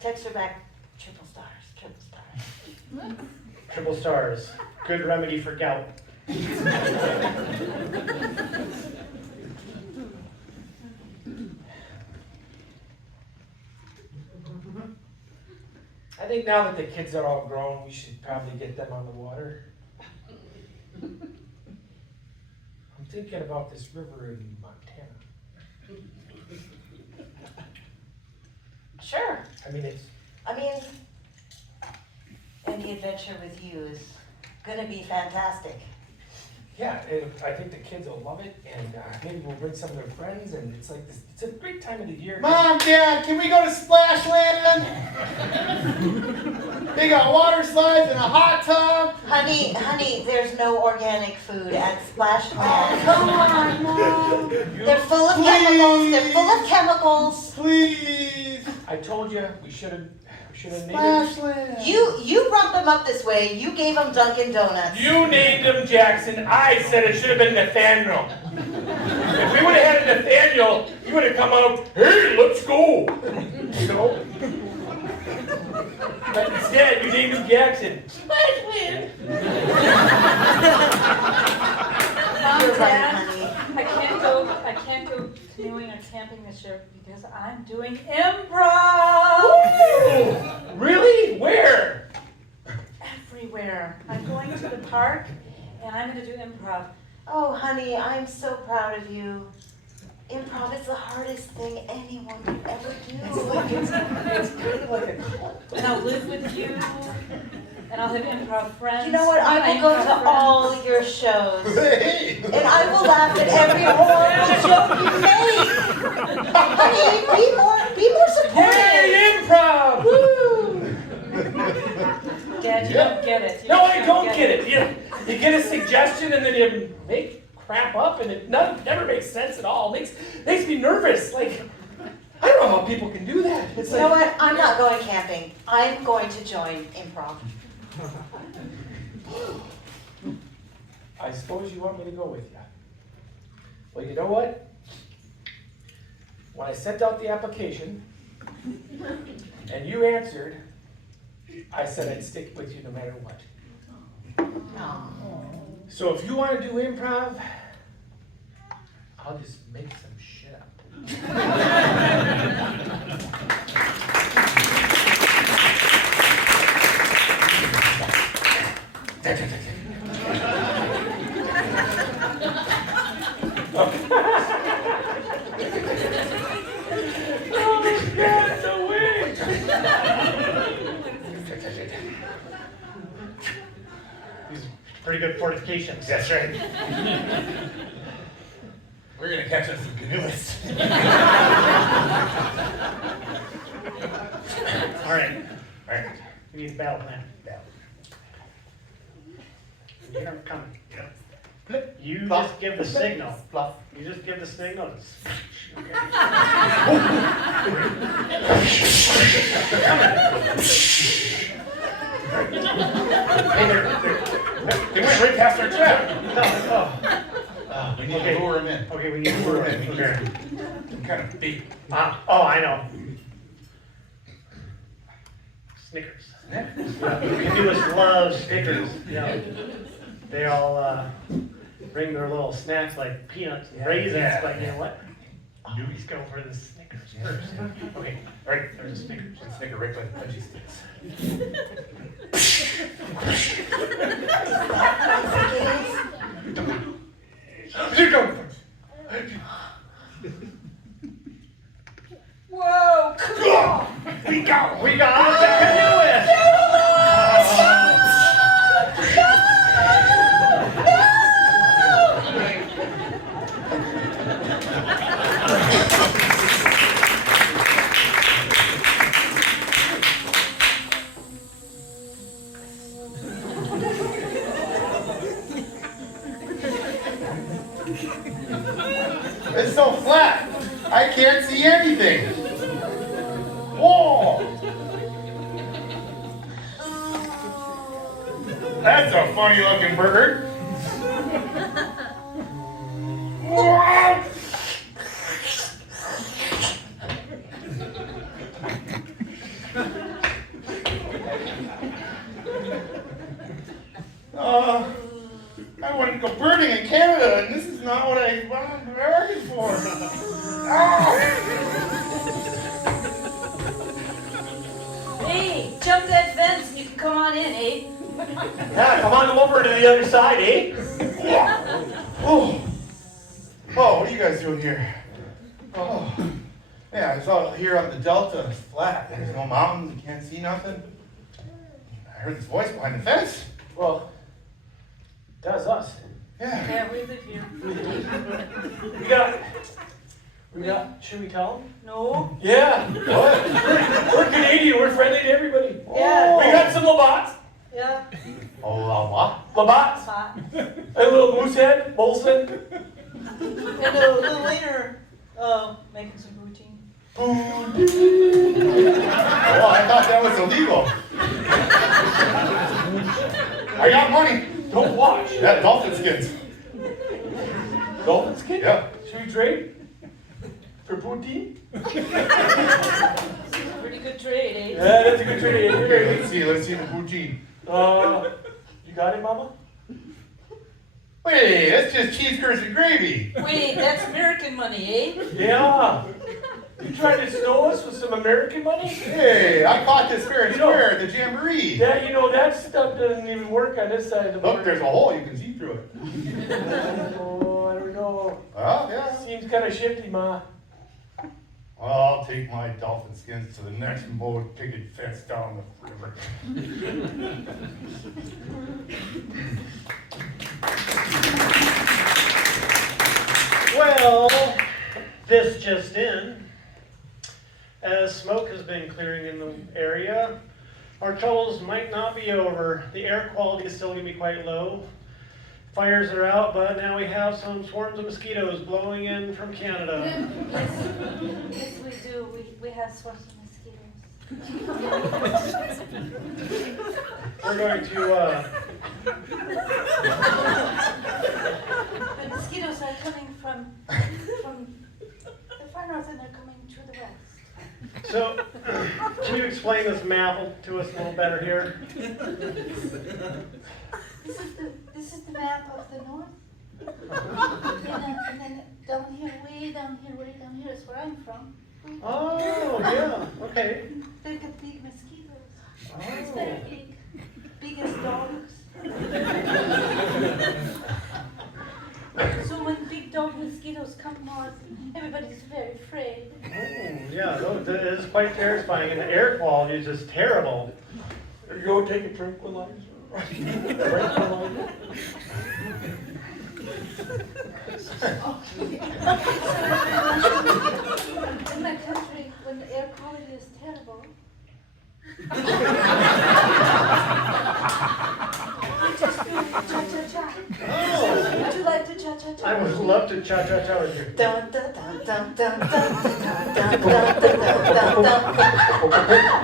Text her back, triple stars. Triple stars. Good remedy for gout. I think now that the kids are all grown, we should probably get them on the water. I'm thinking about this river in Montana. Sure. I mean, Any adventure with you is gonna be fantastic. yeah, I think the kids will love it, and maybe we'll bring some of their friends, and it's like this. It's a great time of the year. Mom, Dad, can we go to Splashland? They got water slides and a hot tub. Honey, there's no organic food at Splashland. Come on, Mom. They're full of chemicals. Please. I told you we should have named it. Splashland. You brought them up this way. You gave them Dunkin' Donuts. You named him Jackson. I said it should have been Nathaniel. If we would have had a Nathaniel, you would have come out, hey, let's go. You know? But instead, you named him Jackson. Splashland. Mom, You're right, Dad, honey. I can't go canoeing or camping this year because I'm doing improv. Really? Where? Everywhere. I'm going to the park and I'm going to do improv. Oh, honey, I'm so proud of you. Improv is the hardest thing anyone could ever do. It's kind of like a cult. And I'll live with you. And I'll have improv friends. You know what? I will go to all your shows. And I will laugh at every horrible joke you make. Honey, be more supportive. Hey, improv! Dad, you don't get it. You No, just I don't get it. You get a suggestion and then you make crap up and it never makes sense at all. Makes me nervous. Like, I don't know how people can do that. It's You know what? I'm not going camping. I'm going to join improv. I suppose you want me to go with you. Well, you know what? When I sent out the application and you answered, I said I'd stick with you no matter what. Aw. So if you want to do improv, I'll just make some shit up. Oh God, no way! These are pretty good fortifications. That's right. We're gonna catch us some canoeists. All right, All right. we need a battle plan. Down. You hear 'em coming. Yep. You Fluff. just give the signal. Fluff. You just give the signal. Okay. They went right past our trap. No, We need Okay. to lure them in. okay, we need to Lure move them in. We need Okay. some kind of bait. Oh, I know. Snickers. Canoeists love Snickers. You know, they all bring their little snacks like peanuts and raisins. Yeah. But you know what? Always go for the Snickers first. Okay, all right. There's a Snickers. One Snicker right by the punchy sticks. Whoa, cool. We got We got the canoeist. It's so flat. I can't see anything. Whoa! That's a funny looking bird. Whoa! I want to go birding in Canada, and this is not what I'm working for. Hey, jump that fence and you can come on in, eh? Yeah, come on over to the other side, eh? Oh, what are you guys doing here? Oh, yeah, it's all here on the Delta. It's flat. There's no mountains. You can't see nothing. I heard this voice behind the fence. Well, that's us. Yeah. Yeah, we live here. We got, should we tell them? No. Yeah. What? We're Canadian, we're friendly to everybody. Yeah. We got some Labatt's. Yeah. Oh, what? Labatt's. Hot. A little Moosehead, Molson. And a little later, making some poutine. Oh, I thought that was illegal. I got money. Don't watch. Yeah, dolphin skins. Dolphin skin? Yeah. Should we trade? For poutine? Pretty good trade, eh? Yeah, that's a good trade. Okay, let's see the poutine. You got it, Mama? Wait, that's just cheese curds and gravy. Wait, that's American money, eh? Yeah. You trying to snow us with some American money? Hey, I caught this fair and You know- square at the jamboree. Yeah, you know, that stuff doesn't even work on this side of the Look, border. there's a hole, you can see through it. Oh, I don't know. Well, yeah. Seems kind of shifty, Ma. Well, I'll take my dolphin skins to the next mowed picket fence down the river. Well, this just in. As smoke has been clearing in the area, our troubles might not be over. The air quality is still going to be quite low. Fires are out, but now we have some swarms of mosquitoes blowing in from Canada. Yes, we do. We have swarms of mosquitoes. We're going to, The mosquitoes are coming from the far north and they're coming to the west. so, can you explain this map to us a little better here? This is the map of the north. And then down here, way down here is where I'm from. Oh, yeah, okay. They've got big mosquitoes. Oh. It's very big. Biggest dogs. So when big dog mosquitoes come north, everybody's very afraid. Oh, yeah, no, it is quite terrifying, and the air quality is just terrible. You go take a tranquilizer. Tranquilizer. In my country, when the air quality is terrible, we just do cha-cha-cha. Oh, Would you like to cha-cha-cha? I would love to cha-cha-cha with you. Dun, dun, dun, dun, dun, dun, dun, dun, dun, dun, dun, dun.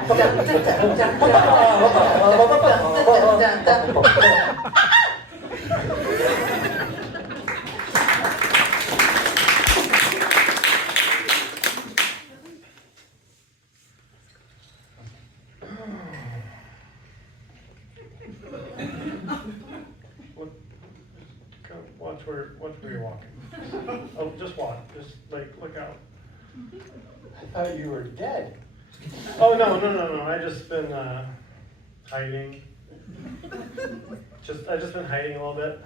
Dun, dun, dun, dun, dun, dun, dun, dun. Watch where you're walking. Oh, just walk, just like, look out. I thought you were dead. Oh, no, I just been, hiding. I just been hiding a little bit.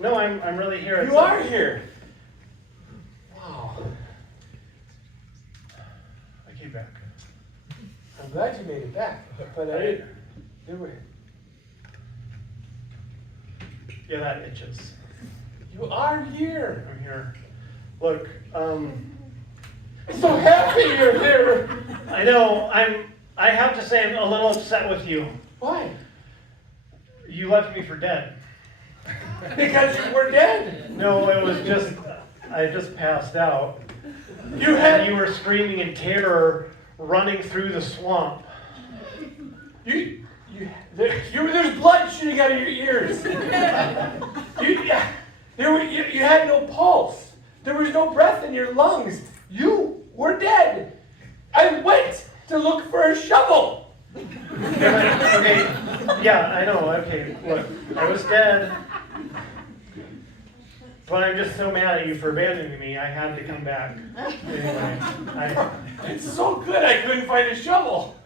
No, I'm really here. You are here. Wow. I came back. I'm glad you made it back, but I didn't. You were. Yeah, that itches. You are here. I'm here. Look, I'm so happy you're here. I know, I have to say I'm a little upset with you. Why? You left me for dead. Because you were dead. No, it was just, I just passed out. You And had. you were screaming in terror, running through the swamp. There's blood shooting out of your ears. You had no pulse. There was no breath in your lungs. You were dead. I went to look for a shovel. Okay, yeah, I know, okay, look, I was dead. But I'm just so mad at you for abandoning me, I had to come back. Anyway, It's so good I couldn't find a shovel.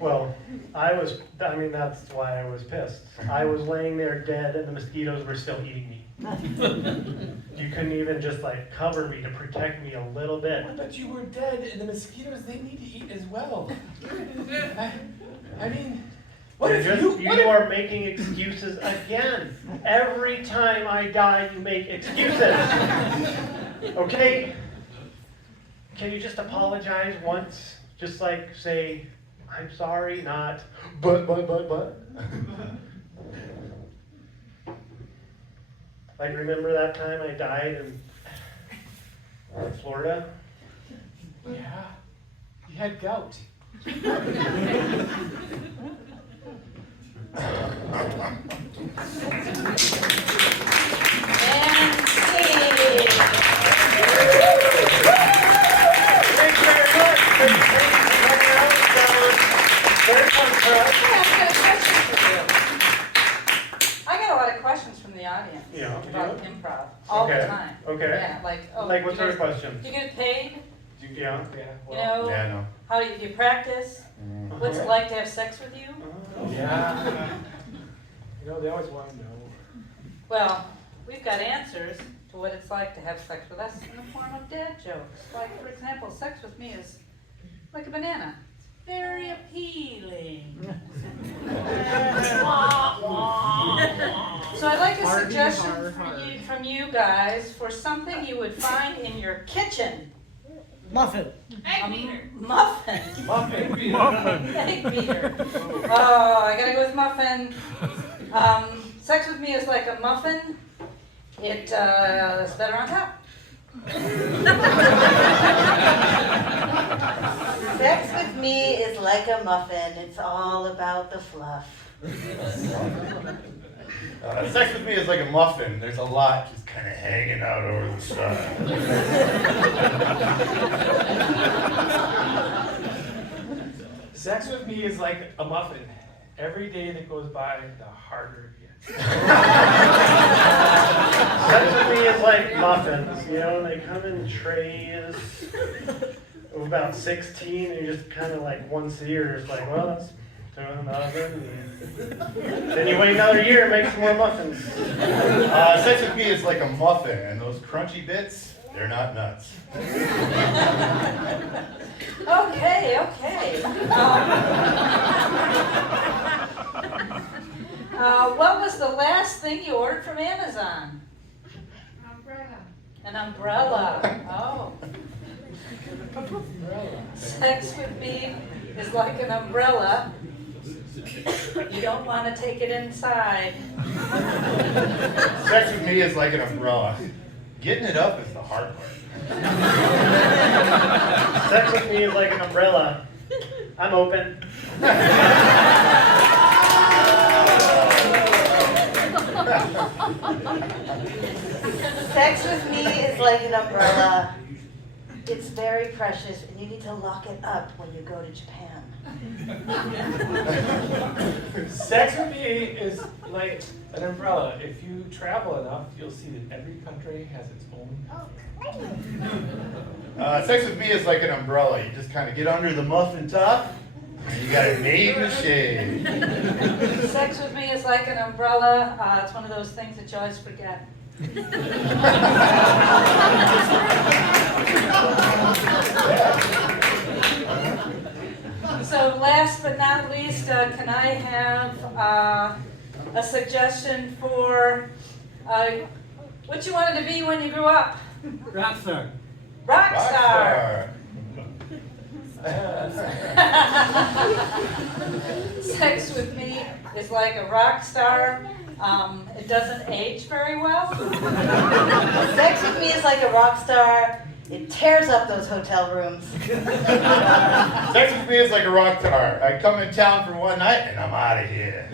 well, that's why I was pissed. I was laying there dead and the mosquitoes were still eating me. You couldn't even just like cover me to protect me a little bit. But you were dead, and the mosquitoes, they need to eat as well. I mean, what if You are making excuses again. Every time I die, you make excuses. Okay? Can you just apologize once? Just like say, I'm sorry, not, but. Like, remember that time I died in Florida? Yeah, you had gout. And see. Thank you very much. Thank you for coming out. That was very fun for us. I've got a question for you. I get a lot of questions from the audience Yeah, about yeah. improv all Okay, the time. okay. Yeah, like, oh, Like, what you sort of guys- questions? Do you get paid? Yeah. Yeah, You know, Yeah, no. how do you practice? What's it like to have sex with you? yeah. You know, they always want to know. Well, we've got answers to what it's like to have sex with us in the form of dad jokes. Like, for example, sex with me is like a banana. It's very appealing. So I'd like a suggestion from you guys for something you would find in your kitchen. Muffin. Egg beater. Muffin. Muffin. Egg beater. Oh, I gotta go with muffin. Sex with me is like a muffin. It's better on top. Sex with me is like a muffin. It's all about the fluff. Sex with me is like a muffin. There's a lot just kind of hanging out over the side. Sex with me is like a muffin. Every day that goes by, the harder it gets. Sex with me is like muffins, you know, they come in trays of about 16, and you're just kind of like once a year, just like, well, let's throw it in the oven. And then you wait another year and make some more muffins. Sex with me is like a muffin, and those crunchy bits, they're not nuts. Okay. What was the last thing you ordered from Amazon? An umbrella. Oh. Sex with me is like an umbrella. You don't want to take it inside. Sex with me is like an umbrella. Getting it up is the hard part. Sex with me is like an umbrella. I'm open. Sex with me is like an umbrella. It's very precious, and you need to lock it up when you go to Japan. Sex with me is like an umbrella. If you travel enough, you'll see that every country has its own. Sex with me is like an umbrella. You just kind of get under the muffin top, and you got it made in the shade. Sex with me is like an umbrella. It's one of those things that you always forget. So last but not least, can I have a suggestion for what you wanted to be when you grew up? Rock star. Rock star. Sex with me is like a rock star. It doesn't age very well. Sex with me is like a rock star. It tears up those hotel rooms. Sex with me is like a rock star. I come in town for one night, and I'm out of here.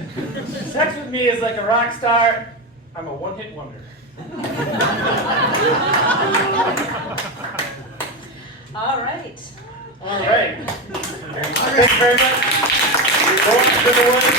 Sex with me is like a rock star. I'm a one-hit wonder. All right. All right. Thank you very much. Going to the woods.